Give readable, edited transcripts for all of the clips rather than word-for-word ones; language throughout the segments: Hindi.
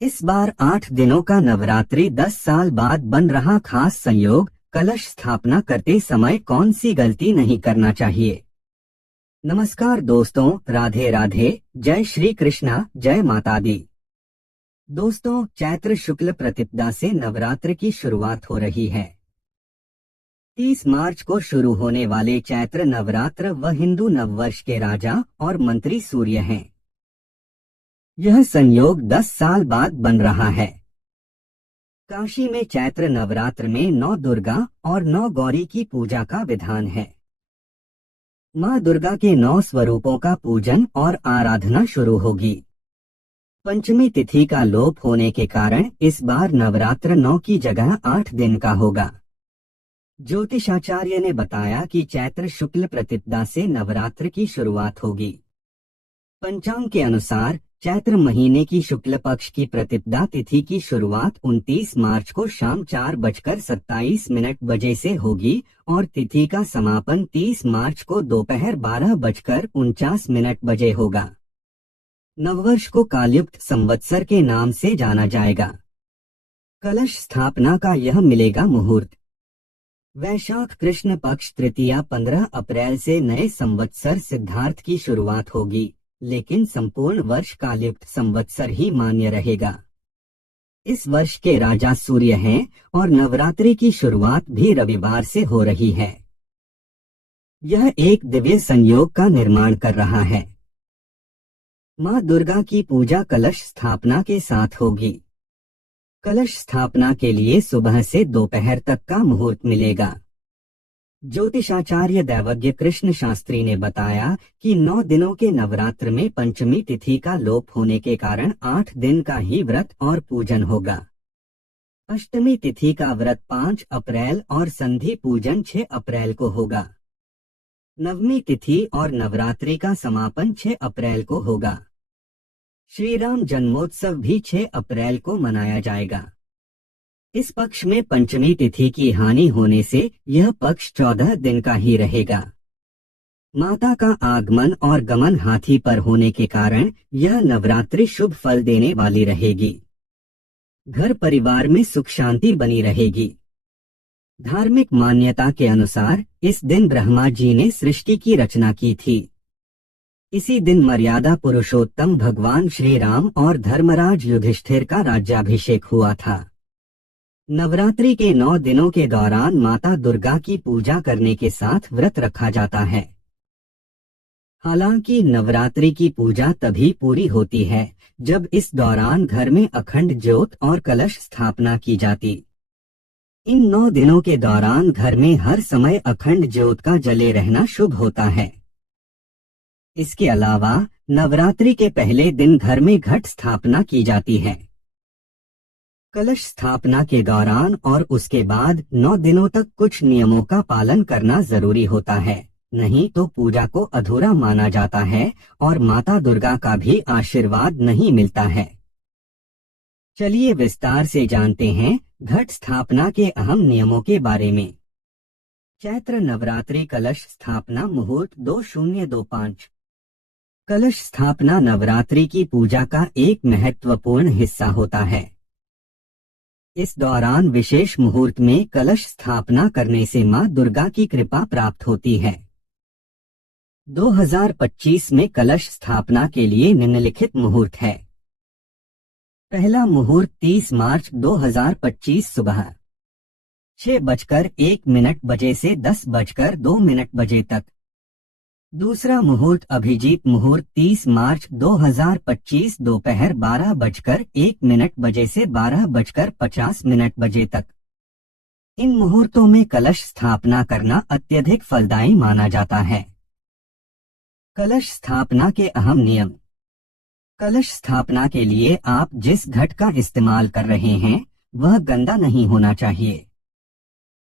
इस बार 8 दिनों का नवरात्रि 10 साल बाद बन रहा खास संयोग। कलश स्थापना करते समय कौन सी गलती नहीं करना चाहिए। नमस्कार दोस्तों, राधे राधे, जय श्री कृष्णा, जय माता दी। दोस्तों, चैत्र शुक्ल प्रतिपदा से नवरात्र की शुरुआत हो रही है। 30 मार्च को शुरू होने वाले चैत्र नवरात्र व हिंदू नववर्ष के राजा और मंत्री सूर्य हैं। यह संयोग 10 साल बाद बन रहा है। काशी में चैत्र नवरात्र में 9 दुर्गा और 9 गौरी की पूजा का विधान है। मां दुर्गा के 9 स्वरूपों का पूजन और आराधना शुरू होगी। पंचमी तिथि का लोप होने के कारण इस बार नवरात्र 9 की जगह 8 दिन का होगा। ज्योतिषाचार्य ने बताया कि चैत्र शुक्ल प्रतिपदा से नवरात्र की शुरुआत होगी। पंचांग के अनुसार चैत्र महीने की शुक्ल पक्ष की प्रतिपदा तिथि की शुरुआत 29 मार्च को शाम 4:27 बजे से होगी और तिथि का समापन 30 मार्च को दोपहर 12:49 बजे होगा। नववर्ष को कालयुक्त संवत्सर के नाम से जाना जाएगा। कलश स्थापना का यह मिलेगा मुहूर्त। वैशाख कृष्ण पक्ष तृतीया 15 अप्रैल से नए संवत्सर सिद्धार्थ की शुरुआत होगी, लेकिन संपूर्ण वर्ष कालयुक्त संवत्सर ही मान्य रहेगा। इस वर्ष के राजा सूर्य हैं और नवरात्रि की शुरुआत भी रविवार से हो रही है। यह एक दिव्य संयोग का निर्माण कर रहा है। मां दुर्गा की पूजा कलश स्थापना के साथ होगी। कलश स्थापना के लिए सुबह से दोपहर तक का मुहूर्त मिलेगा। ज्योतिषाचार्य दैवज्ञ कृष्ण शास्त्री ने बताया कि 9 दिनों के नवरात्र में पंचमी तिथि का लोप होने के कारण 8 दिन का ही व्रत और पूजन होगा। अष्टमी तिथि का व्रत 5 अप्रैल और संधि पूजन 6 अप्रैल को होगा। नवमी तिथि और नवरात्रि का समापन 6 अप्रैल को होगा। श्री राम जन्मोत्सव भी 6 अप्रैल को मनाया जाएगा। इस पक्ष में पंचमी तिथि की हानि होने से यह पक्ष 14 दिन का ही रहेगा। माता का आगमन और गमन हाथी पर होने के कारण यह नवरात्रि शुभ फल देने वाली रहेगी। घर परिवार में सुख शांति बनी रहेगी। धार्मिक मान्यता के अनुसार इस दिन ब्रह्मा जी ने सृष्टि की रचना की थी। इसी दिन मर्यादा पुरुषोत्तम भगवान श्री राम और धर्मराज युधिष्ठिर का राज्याभिषेक हुआ था। नवरात्रि के 9 दिनों के दौरान माता दुर्गा की पूजा करने के साथ व्रत रखा जाता है। हालांकि नवरात्रि की पूजा तभी पूरी होती है जब इस दौरान घर में अखंड ज्योत और कलश स्थापना की जाती। इन 9 दिनों के दौरान घर में हर समय अखंड ज्योत का जले रहना शुभ होता है। इसके अलावा नवरात्रि के पहले दिन घर में घट स्थापना की जाती है। कलश स्थापना के दौरान और उसके बाद 9 दिनों तक कुछ नियमों का पालन करना जरूरी होता है, नहीं तो पूजा को अधूरा माना जाता है और माता दुर्गा का भी आशीर्वाद नहीं मिलता है। चलिए विस्तार से जानते हैं घट स्थापना के अहम नियमों के बारे में। चैत्र नवरात्रि कलश स्थापना मुहूर्त 2025। कलश स्थापना नवरात्रि की पूजा का एक महत्वपूर्ण हिस्सा होता है। इस दौरान विशेष मुहूर्त में कलश स्थापना करने से मां दुर्गा की कृपा प्राप्त होती है। 2025 में कलश स्थापना के लिए निम्नलिखित मुहूर्त है। पहला मुहूर्त 30 मार्च 2025 सुबह 6:01 बजे से 10:02 बजे तक। दूसरा मुहूर्त अभिजीत मुहूर्त 30 मार्च 2025 दोपहर 12:01 बजे से 12:50 बजे तक। इन मुहूर्तों में कलश स्थापना करना अत्यधिक फलदायी माना जाता है। कलश स्थापना के अहम नियम। कलश स्थापना के लिए आप जिस घट का इस्तेमाल कर रहे हैं वह गंदा नहीं होना चाहिए।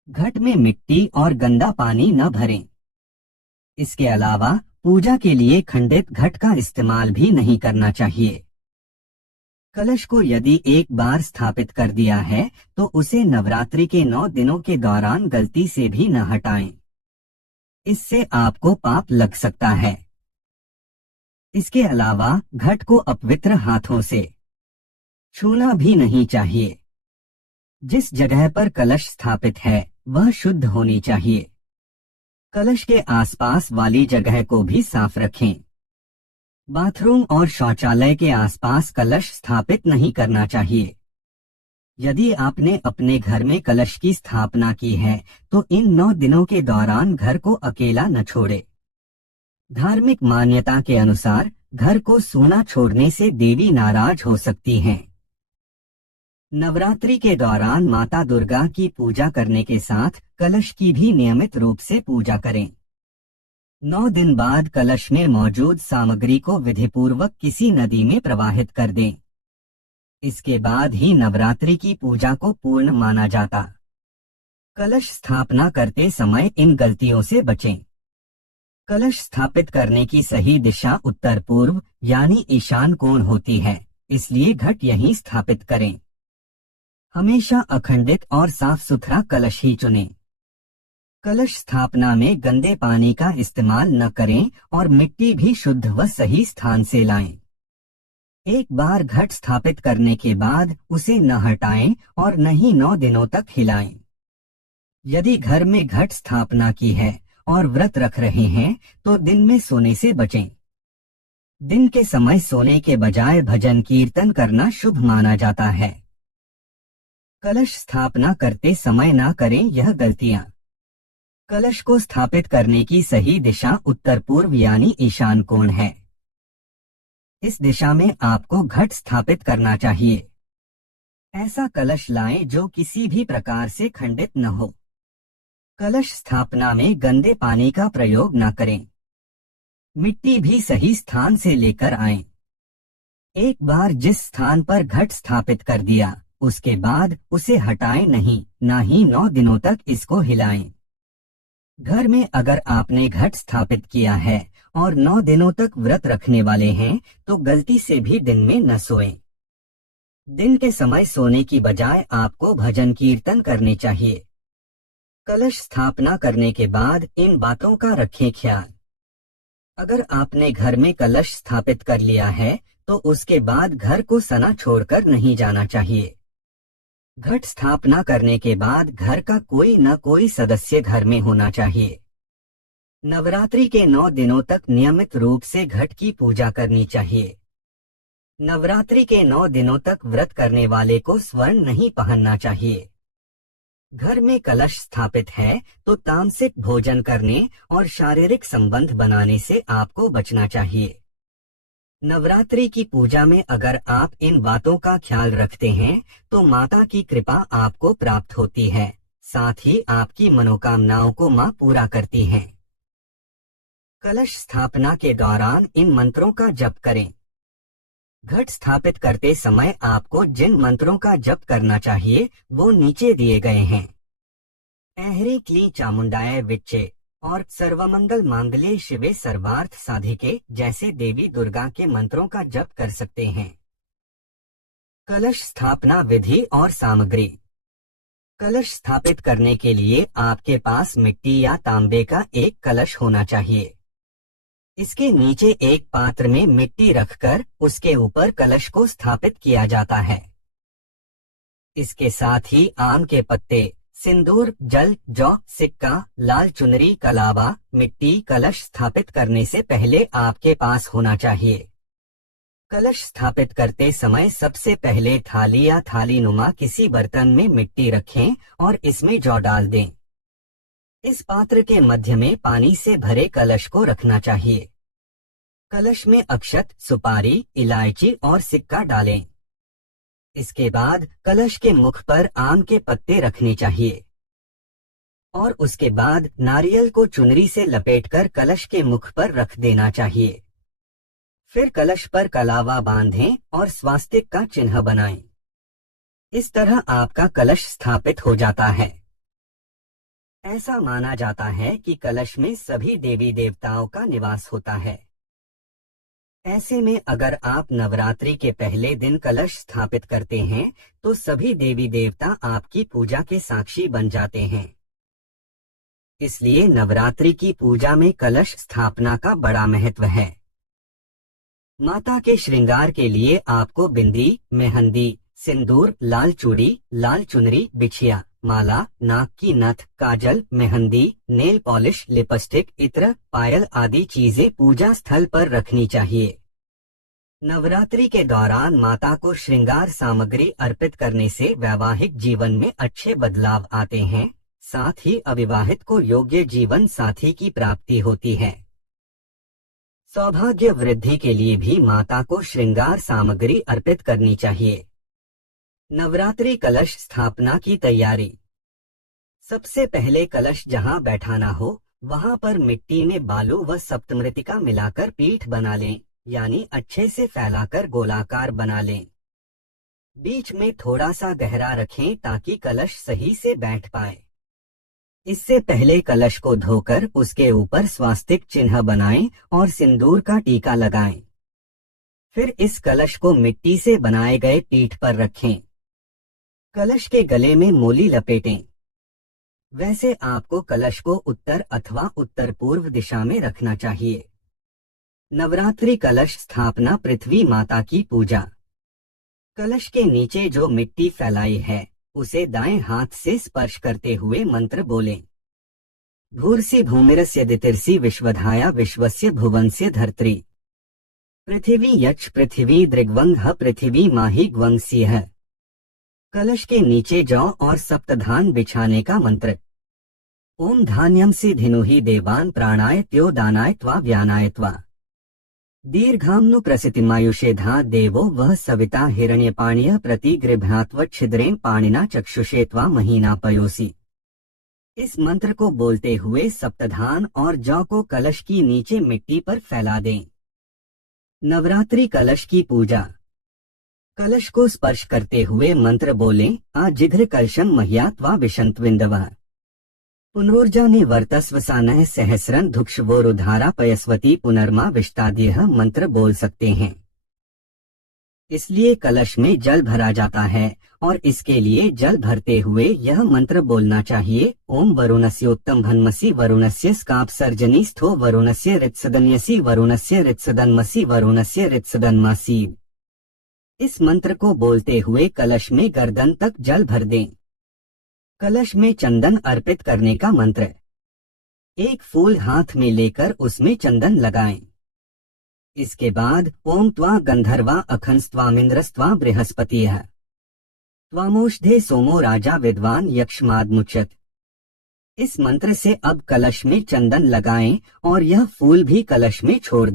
घट में मिट्टी और गंदा पानी न भरें। इसके अलावा पूजा के लिए खंडित घट का इस्तेमाल भी नहीं करना चाहिए। कलश को यदि एक बार स्थापित कर दिया है तो उसे नवरात्रि के 9 दिनों के दौरान गलती से भी न हटाएं। इससे आपको पाप लग सकता है। इसके अलावा घट को अपवित्र हाथों से छूना भी नहीं चाहिए। जिस जगह पर कलश स्थापित है वह शुद्ध होनी चाहिए। कलश के आसपास वाली जगह को भी साफ रखें। बाथरूम और शौचालय के आसपास कलश स्थापित नहीं करना चाहिए। यदि आपने अपने घर में कलश की स्थापना की है तो इन 9 दिनों के दौरान घर को अकेला न छोड़े। धार्मिक मान्यता के अनुसार घर को सूना छोड़ने से देवी नाराज हो सकती हैं। नवरात्रि के दौरान माता दुर्गा की पूजा करने के साथ कलश की भी नियमित रूप से पूजा करें। 9 दिन बाद कलश में मौजूद सामग्री को विधिपूर्वक किसी नदी में प्रवाहित कर दें। इसके बाद ही नवरात्रि की पूजा को पूर्ण माना जाता। कलश स्थापना करते समय इन गलतियों से बचें। कलश स्थापित करने की सही दिशा उत्तर पूर्व यानी ईशान कोण होती है, इसलिए घट यहीं स्थापित करें। हमेशा अखंडित और साफ सुथरा कलश ही चुनें। कलश स्थापना में गंदे पानी का इस्तेमाल न करें और मिट्टी भी शुद्ध व सही स्थान से लाएं। एक बार घट स्थापित करने के बाद उसे न हटाएं और न ही 9 दिनों तक हिलाएं। यदि घर में घट स्थापना की है और व्रत रख रहे हैं तो दिन में सोने से बचें। दिन के समय सोने के बजाय भजन कीर्तन करना शुभ माना जाता है। कलश स्थापना करते समय ना करें यह गलतियां। कलश को स्थापित करने की सही दिशा उत्तर पूर्व यानी ईशान कोण है। इस दिशा में आपको घट स्थापित करना चाहिए। ऐसा कलश लाएं जो किसी भी प्रकार से खंडित न हो। कलश स्थापना में गंदे पानी का प्रयोग न करें। मिट्टी भी सही स्थान से लेकर आएं। एक बार जिस स्थान पर घट स्थापित कर दिया उसके बाद उसे हटाएं नहीं, ना ही 9 दिनों तक इसको हिलाएं। घर में अगर आपने घट स्थापित किया है और 9 दिनों तक व्रत रखने वाले हैं तो गलती से भी दिन में न सोएं। दिन के समय सोने की बजाय आपको भजन कीर्तन करने चाहिए। कलश स्थापना करने के बाद इन बातों का रखें ख्याल। अगर आपने घर में कलश स्थापित कर लिया है तो उसके बाद घर को सना छोड़कर नहीं जाना चाहिए। घट स्थापना करने के बाद घर का कोई न कोई सदस्य घर में होना चाहिए। नवरात्रि के 9 दिनों तक नियमित रूप से घट की पूजा करनी चाहिए। नवरात्रि के 9 दिनों तक व्रत करने वाले को स्वर्ण नहीं पहनना चाहिए। घर में कलश स्थापित है तो तामसिक भोजन करने और शारीरिक संबंध बनाने से आपको बचना चाहिए। नवरात्रि की पूजा में अगर आप इन बातों का ख्याल रखते हैं तो माता की कृपा आपको प्राप्त होती है, साथ ही आपकी मनोकामनाओं को मां पूरा करती हैं। कलश स्थापना के दौरान इन मंत्रों का जप करें। घट स्थापित करते समय आपको जिन मंत्रों का जप करना चाहिए वो नीचे दिए गए हैं। ऐहरे क्ली चामुंडाय विच्चे और सर्वमंगल मांगल्ये शिवे सर्वार्थ साधिके जैसे देवी दुर्गा के मंत्रों का जप कर सकते हैं। कलश स्थापना विधि और सामग्री। कलश स्थापित करने के लिए आपके पास मिट्टी या तांबे का एक कलश होना चाहिए। इसके नीचे एक पात्र में मिट्टी रखकर उसके ऊपर कलश को स्थापित किया जाता है। इसके साथ ही आम के पत्ते, सिंदूर, जल, जौ, सिक्का, लाल चुनरी के अलावा मिट्टी कलश स्थापित करने से पहले आपके पास होना चाहिए। कलश स्थापित करते समय सबसे पहले थाली या थाली नुमा किसी बर्तन में मिट्टी रखें और इसमें जौ डाल दें। इस पात्र के मध्य में पानी से भरे कलश को रखना चाहिए। कलश में अक्षत, सुपारी, इलायची और सिक्का डालें। इसके बाद कलश के मुख पर आम के पत्ते रखने चाहिए और उसके बाद नारियल को चुनरी से लपेटकर कलश के मुख पर रख देना चाहिए। फिर कलश पर कलावा बांधें और स्वास्तिक का चिन्ह बनाएं। इस तरह आपका कलश स्थापित हो जाता है। ऐसा माना जाता है कि कलश में सभी देवी देवताओं का निवास होता है। ऐसे में अगर आप नवरात्रि के पहले दिन कलश स्थापित करते हैं तो सभी देवी देवता आपकी पूजा के साक्षी बन जाते हैं। इसलिए नवरात्रि की पूजा में कलश स्थापना का बड़ा महत्व है। माता के श्रृंगार के लिए आपको बिंदी, मेहंदी, सिंदूर, लाल चूड़ी, लाल चुनरी, बिछिया, माला, नाक की नथ, काजल, मेहंदी, नेल पॉलिश, लिपस्टिक, इत्र, पायल आदि चीजें पूजा स्थल पर रखनी चाहिए। नवरात्रि के दौरान माता को श्रृंगार सामग्री अर्पित करने से वैवाहिक जीवन में अच्छे बदलाव आते हैं, साथ ही अविवाहित को योग्य जीवन साथी की प्राप्ति होती है। सौभाग्य वृद्धि के लिए भी माता को श्रृंगार सामग्री अर्पित करनी चाहिए। नवरात्रि कलश स्थापना की तैयारी। सबसे पहले कलश जहां बैठाना हो वहां पर मिट्टी में बालू व सप्तमृतिका मिलाकर पीठ बना लें, यानी अच्छे से फैलाकर गोलाकार बना लें। बीच में थोड़ा सा गहरा रखें ताकि कलश सही से बैठ पाए। इससे पहले कलश को धोकर उसके ऊपर स्वास्तिक चिन्ह बनाएं और सिंदूर का टीका लगाएं। फिर इस कलश को मिट्टी से बनाए गए पीठ पर रखें। कलश के गले में मोली लपेटें। वैसे आपको कलश को उत्तर अथवा उत्तर पूर्व दिशा में रखना चाहिए। नवरात्रि कलश स्थापना। पृथ्वी माता की पूजा। कलश के नीचे जो मिट्टी फैलाई है उसे दाएं हाथ से स्पर्श करते हुए मंत्र बोलें। भूर्सि भूमिरस्य दितिर्सि विश्वधाया विश्वस्य भुवनस्य धर्त्री। पृथिवी यक्ष पृथिवी दृग्वंग पृथिवी माही ग्वंगसिह। कलश के नीचे जौ और सप्तधान बिछाने का मंत्र। ओम धान्यम से धिनुहि देवान प्राणाय त्यो दानाय त्वा व्यानाय त्वा। दीर्घाम्नु प्रसितिमायुषेधा देवो वह सविता हिरण्यपाणिय प्रतिगृभ्यात्व छिद्रेण पाणिना चक्षुषे त्वा महीना पयोसी। इस मंत्र को बोलते हुए सप्तधान और जौ को कलश की नीचे मिट्टी पर फैला दें। नवरात्रि कलश की पूजा। कलश को स्पर्श करते हुए मंत्र बोलें। आजिघ्र कलशम मह्या त्वा विशंतविंदवः। पुनर्जाने वर्तस्व सानः सहस्रन धुक्षवोरुधारा पयस्वती पुनर्मा विष्टाद्यः मंत्र बोल सकते हैं। इसलिए कलश में जल भरा जाता है और इसके लिए जल भरते हुए यह मंत्र बोलना चाहिए। ओम वरुणस्योत्तम भन्मसि वरुणस्य स्कापसर्जनी स्थो वरुणस्य ऋत्सदन्यसि वरुणस्य ऋत्सदन्मसि वरुणस्य ऋत्सदन्मासि। इस मंत्र को बोलते हुए कलश में गर्दन तक जल भर दें। कलश में चंदन अर्पित करने का मंत्र। एक फूल हाथ में लेकर उसमें चंदन लगाएं। इसके बाद ओम त्वा गंधर्वा अखंस्त्वामिंद्रस्त्वा बृहस्पतिः त्वामोषधे सोमो राजा विद्वान यक्षमाद्मुच्यत। इस मंत्र से अब कलश में चंदन लगाएं और यह फूल भी कलश में छोड़ दें।